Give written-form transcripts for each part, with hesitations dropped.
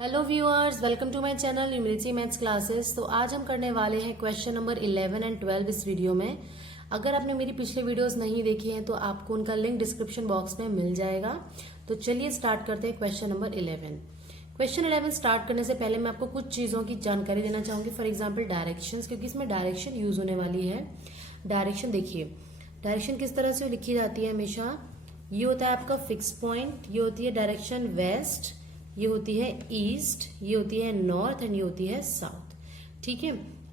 Hello viewers, welcome to my channel numeracy maths classes. तो आज हम करने वाले हैं क्वेश्चन नंबर 11 एंड 12 इस वीडियो में। अगर आपने मेरी पिछले वीडियोस नहीं देखी हैं तो आपको उनका लिंक डिस्क्रिप्शन बॉक्स में मिल जाएगा। तो चलिए स्टार्ट करते हैं क्वेश्चन नंबर 11। क्वेश्चन 11 स्टार्ट करने से पहले मैं आपको कुछ चीजों की जानकारी देना चाहूंगी। फॉर एग्जाम्पल डायरेक्शंस, क्योंकि इसमें डायरेक्शन यूज होने वाली है। डायरेक्शन देखिए, डायरेक्शन किस तरह से लिखी जाती है हमेशा। ये होता है आपका फिक्स पॉइंट, ये होती है डायरेक्शन वेस्ट, ये होती है ईस्ट, ये होती है नॉर्थ एंड ये होती है साउथ। ठीक है,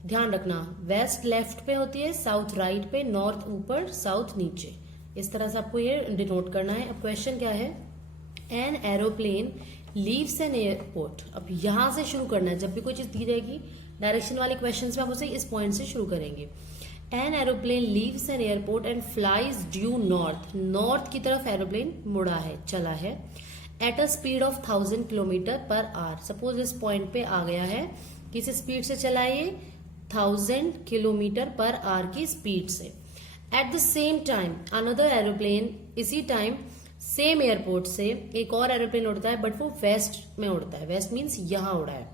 ध्यान रखना, वेस्ट लेफ्ट पे होती है, साउथ राइट पे, नॉर्थ ऊपर, साउथ नीचे। इस तरह से आपको ये डिनोट करना है। अब क्वेश्चन क्या है, an aeroplane leaves an airport. अब यहां से शुरू करना है। जब भी कोई चीज दी जाएगी डायरेक्शन वाले क्वेश्चन में, आप उसे इस पॉइंट से शुरू करेंगे। An aeroplane leaves an airport and flies due north. North की तरफ एरोप्लेन मुड़ा है, चला है, at a speed of 1000 kilometre per hour. Suppose इस पॉइंट पे आ गया है, किस स्पीड से चला है, 1000 किलोमीटर पर आवर की स्पीड से। At the same time another aeroplane, इसी टाइम सेम एयरपोर्ट से एक और एरोप्लेन उड़ता है, बट वो वेस्ट में उड़ता है। वेस्ट मीन्स यहां उड़ा है,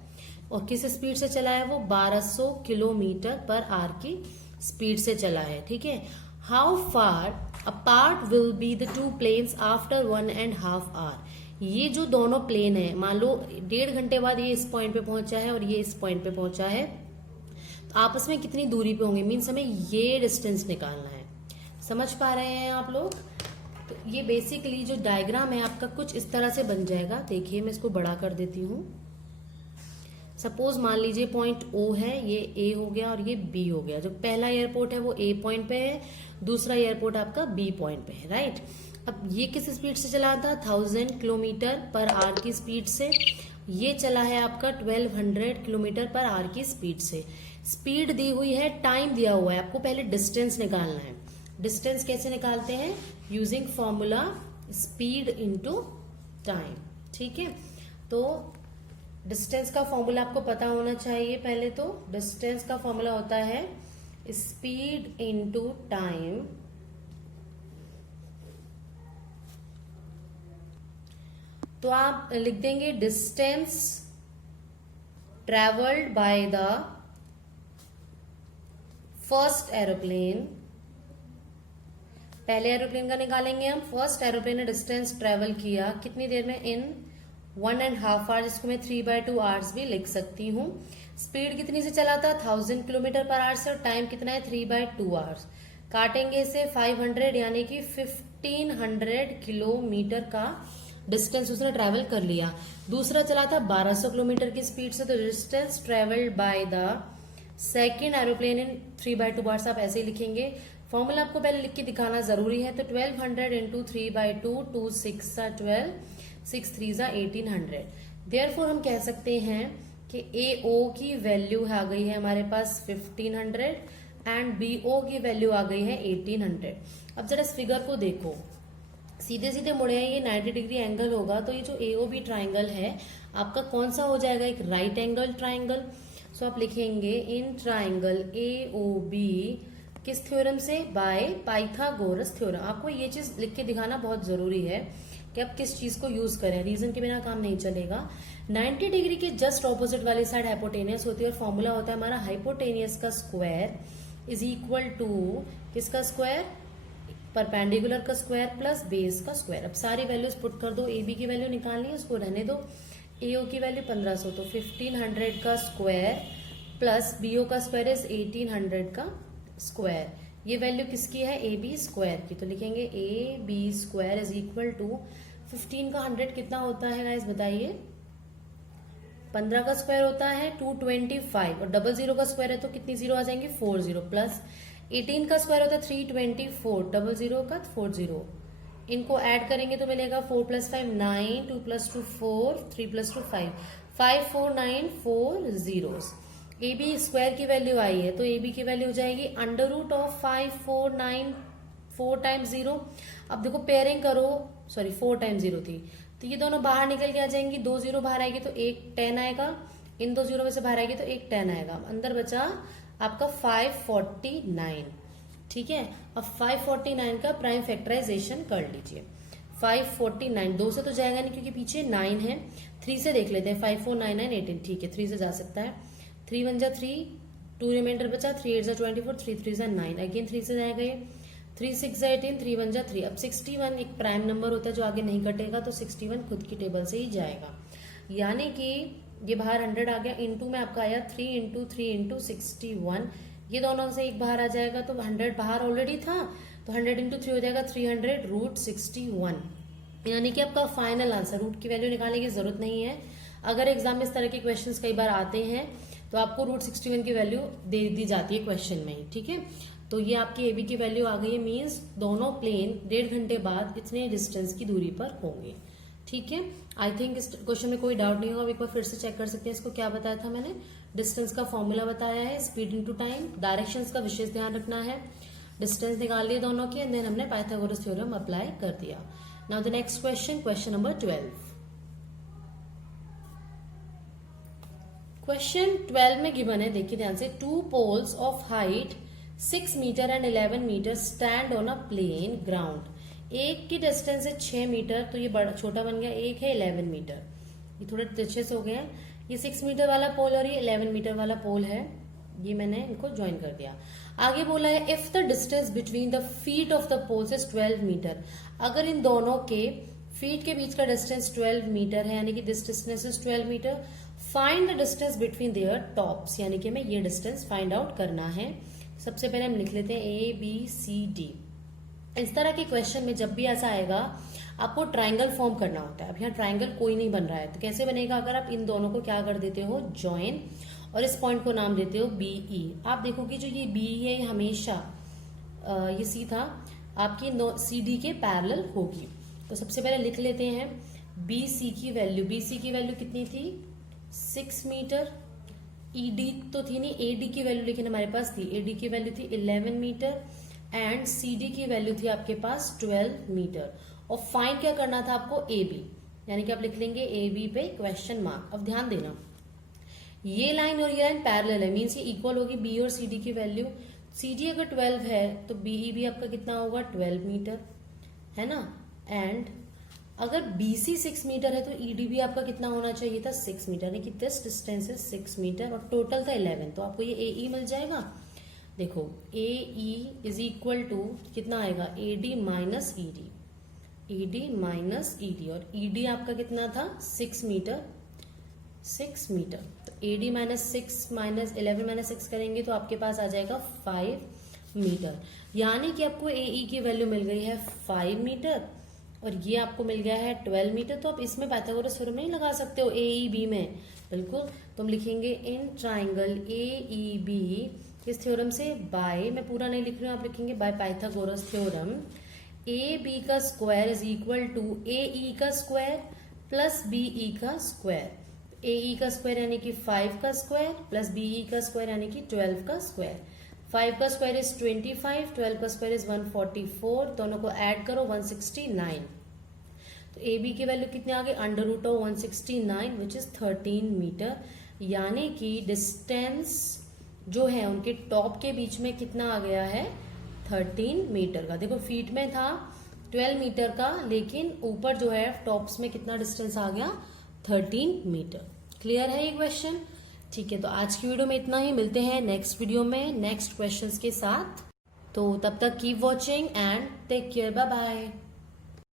और किस स्पीड से चला है, वो 1200 किलोमीटर पर आवर की स्पीड से चला है। ठीक है, how far apart will be the two planes after 1.5 hour. ये जो दोनों प्लेन है, मान लो 1.5 घंटे बाद ये इस पॉइंट पे पहुंचा है और ये इस पॉइंट पे पहुंचा है, तो आपस में कितनी दूरी पे होंगे, मीन्स हमें ये डिस्टेंस निकालना है। समझ पा रहे हैं आप लोग। तो ये बेसिकली जो डायग्राम है आपका कुछ इस तरह से बन जाएगा। देखिए, मैं इसको बड़ा कर देती हूँ। सपोज मान लीजिए पॉइंट O है, ये A हो गया और ये B हो गया। जो पहला एयरपोर्ट है वो A पॉइंट पे है, दूसरा एयरपोर्ट आपका B पॉइंट पे है, राइट। अब ये किस स्पीड से चला था, 1000 किलोमीटर पर आवर की स्पीड से। ये चला है आपका 1200 किलोमीटर पर आवर की स्पीड से। स्पीड दी हुई है, टाइम दिया हुआ है, आपको पहले डिस्टेंस निकालना है। डिस्टेंस कैसे निकालते हैं, using formula speed into time. ठीक है, तो डिस्टेंस का फॉर्मूला आपको पता होना चाहिए। पहले तो डिस्टेंस का फॉर्मूला होता है स्पीड इंटू टाइम। तो आप लिख देंगे distance travelled by the first aeroplane. पहले एरोप्लेन का निकालेंगे हम। फर्स्ट एरोप्लेन ने डिस्टेंस ट्रेवल किया कितनी देर में, इन 1.5 आवर, जिसको मैं 3/2 आवर्स भी लिख सकती हूँ। स्पीड कितनी से चला था, 1000 किलोमीटर पर आवर से, और टाइम कितना है, 3/2 आवर्स। काटेंगे इसे 500, यानी कि 1500 किलोमीटर का डिस्टेंस उसने ट्रेवल कर लिया। दूसरा चला था 1200 किलोमीटर की स्पीड से। तो distance travelled by the second aeroplane in 3/2 hours, आप ऐसे ही लिखेंगे। फॉर्मूला आपको पहले लिख के दिखाना जरूरी है। तो 1200 इंटू 3/2, 2 6 12, 6 3 1800। देयरफॉर हम कह सकते हैं कि AO की वैल्यू आ गई है हमारे पास 1500 एंड BO की वैल्यू आ गई है 1800। अब जरा इस फिगर को देखो, सीधे सीधे मुड़े हैं, ये 90 डिग्री एंगल होगा। तो ये जो AOB ट्राइंगल है आपका कौन सा हो जाएगा, एक राइट एंगल ट्राइंगल। सो आप लिखेंगे इन ट्राइंगल AOB किस थ्योरम से, बाय पाइथागोरस थ्योरम। आपको ये चीज लिख के दिखाना बहुत जरूरी है कि आप किस चीज को यूज करें, रीजन के बिना काम नहीं चलेगा। 90 डिग्री के जस्ट ऑपोजिट वाली साइड हाइपोटेनियस होती है, और फॉर्मूला होता है हमारा हाइपोटेनियस का स्क्वायर इज इक्वल टू किसका स्क्वायर, परपेंडिकुलर का स्क्वायर प्लस बेस का स्क्वायर। अब सारी वैल्यूज पुट कर दो। AB की वैल्यू निकालनी है, उसको रहने दो। AO की वैल्यू 1500, तो 1500 का स्क्वायर प्लस BO का स्क्वायर इज 1800 का स्क्वायर। ये वैल्यू किसकी है, AB स्क्वायर की। तो लिखेंगे AB square is equal to 15 का 100 कितना होता है गाइस, बताइए। 15 का स्क्वायर होता है 225, और 00 का स्क्वायर है तो कितनी जीरो आ जाएंगे, 40, प्लस 18 का स्क्वायर होता है 324, 00 का 40। इनको ऐड करेंगे तो मिलेगा 4 + 5 9, 2 + 2 4, 3 + 2 5, 5 4 9 4 zeros। AB स्क्वायर की वैल्यू आई है, तो AB की वैल्यू हो जाएगी √5 4 9 4 टाइम्स 0। अब देखो पेयरिंग करो, सॉरी 4 टाइम्स 0 थी, तो ये दोनों बाहर निकल के आ जाएंगी। 2 0 बाहर आएगी तो एक 10 आएगा, इन 2 0 में से बाहर आएगी तो एक 10 आएगा। अंदर बचा आपका 549। ठीक है, अब 549 का प्राइम फैक्टराइजेशन कर लीजिए। 549 2 से तो जाएगा नहीं क्योंकि पीछे 9 है, 3 से देख लेते हैं, 5 4 9 9 18, ठीक है 3 से जा सकता है। 3 1 जा 3, 2 रिमाइंडर बचा, 3 8 जा 24, 3 3 जा 9, अगेन 3 से जाएगा ये, 3 6 जा 18, 3 1 जा 3। अब 61 एक प्राइम नंबर होता है जो आगे नहीं कटेगा, तो 61 खुद की टेबल से ही जाएगा, यानी कि ये बाहर 100 आ गया, इंटू में आपका आया 3 इंटू 3 इंटू 61, ये दोनों से एक बाहर आ जाएगा, तो 100 बाहर ऑलरेडी था, तो 100 इंटू 3 हो जाएगा 300 रूट 61, यानी कि आपका फाइनल आंसर। रूट की वैल्यू निकालने की जरूरत नहीं है। अगर एग्जाम में इस तरह के क्वेश्चंस कई बार आते हैं तो आपको रूट 61 की वैल्यू दे दी जाती है क्वेश्चन में ही, ठीक है। तो ये आपकी AB की वैल्यू आ गई है, मीन्स दोनों प्लेन 1.5 घंटे बाद इतने डिस्टेंस की दूरी पर होंगे, ठीक है। आई थिंक इस क्वेश्चन में कोई डाउट नहीं होगा, एक बार फिर से चेक कर सकते हैं। इसको क्या बताया था मैंने, डिस्टेंस का फॉर्मूला बताया है, स्पीड इनटू टाइम, डायरेक्शंस का विशेष ध्यान रखना है, डिस्टेंस निकाल लिए दोनों की, एंड देन हमने पाइथागोरस थ्योरम अप्लाई कर दिया। Now the next question, question number 12। Question 12 में गिवन है, देखिए ध्यान से, 2 poles of height 6 meter and 11 meter stand on a plane ground. एक की डिस्टेंस है 6 मीटर, तो ये बड़ा छोटा बन गया, एक है 11 मीटर, ये थोड़े तिरछे से हो गए हैं। ये 6 मीटर वाला पोल और ये 11 मीटर वाला पोल है, ये मैंने इनको ज्वाइन कर दिया। आगे बोला है if the distance between the feet of the poles is 12 meter, अगर इन दोनों के फीट के बीच का डिस्टेंस 12 मीटर है, यानी कि this distance is 12 meter, find the distance between their tops, यानी कि हमें ये डिस्टेंस फाइंड आउट करना है। सबसे पहले हम लिख लेते हैं ABCD। इस तरह के क्वेश्चन में जब भी ऐसा आएगा आपको ट्राइंगल फॉर्म करना होता है। अब यहाँ ट्राइंगल कोई नहीं बन रहा है, तो कैसे बनेगा, अगर आप इन दोनों को क्या कर देते हो, ज्वाइन, और इस पॉइंट को नाम देते हो BE। आप देखोगे जो ये BE है हमेशा ये C था आपकी CD के पैरेलल होगी। तो सबसे पहले लिख लेते हैं BC की वैल्यू, BC की वैल्यू कितनी थी, 6 मीटर। ED तो थी नहीं, AD की वैल्यू लेकिन हमारे पास थी, AD की वैल्यू थी 11 मीटर एंड CD की वैल्यू थी आपके पास 12 मीटर। और फाइंड क्या करना था आपको, AB, यानी कि आप लिख लेंगे AB पे क्वेश्चन मार्क। अब ध्यान देना, ये लाइन और ये लाइन पैरेलल है, मीन्स ये इक्वल होगी B और CD की वैल्यू। CD अगर 12 है तो BE भी आपका कितना होगा, 12 मीटर, है ना। एंड अगर BC 6 मीटर है तो ED भी आपका कितना होना चाहिए था, 6 मीटर, यानी कि दिस डिस्टेंस है 6 मीटर और टोटल था 11, तो आपको ये AE मिल जाएगा। देखो AE इज इक्वल टू कितना आएगा, AD minus ED, ED minus ED, और ED आपका कितना था, 6 मीटर, 6 मीटर। तो AD माइनस 6 माइनस 11 माइनस 6 करेंगे तो आपके पास आ जाएगा 5 मीटर, यानी कि आपको AE की वैल्यू मिल गई है 5 मीटर और ये आपको मिल गया है 12 मीटर। तो आप इसमें पाइथागोरस थ्योरम नहीं लगा सकते हो AEB में, बिल्कुल। तो हम लिखेंगे इन ट्राइंगल AEB, इस थ्योरम से बाय, मैं पूरा नहीं लिख रही हूँ, आप लिखेंगे बाय पाइथागोरस थ्योरम, AB का square is equal to AE का स्क्वायर प्लस BE का स्क्वायर। AE का स्क्वायर यानी कि 5 का स्क्वायर प्लस BE का स्क्वायर यानी कि 12 का स्क्वायर। 5 का स्क्वायर इज 25, 12 का स्क्वायर इज 144, दोनों को ऐड करो 169। तो AB की वैल्यू कितनी आ गई, under root of 169 which is 13 meter, यानी कि डिस्टेंस जो है उनके टॉप के बीच में कितना आ गया है, 13 मीटर का। देखो फीट में था 12 मीटर का, लेकिन ऊपर जो है टॉप्स में कितना डिस्टेंस आ गया, 13 मीटर। क्लियर है ये क्वेश्चन, ठीक है। तो आज की वीडियो में इतना ही, मिलते हैं नेक्स्ट वीडियो में नेक्स्ट क्वेश्चंस के साथ। तो तब तक keep watching and take care, bye bye.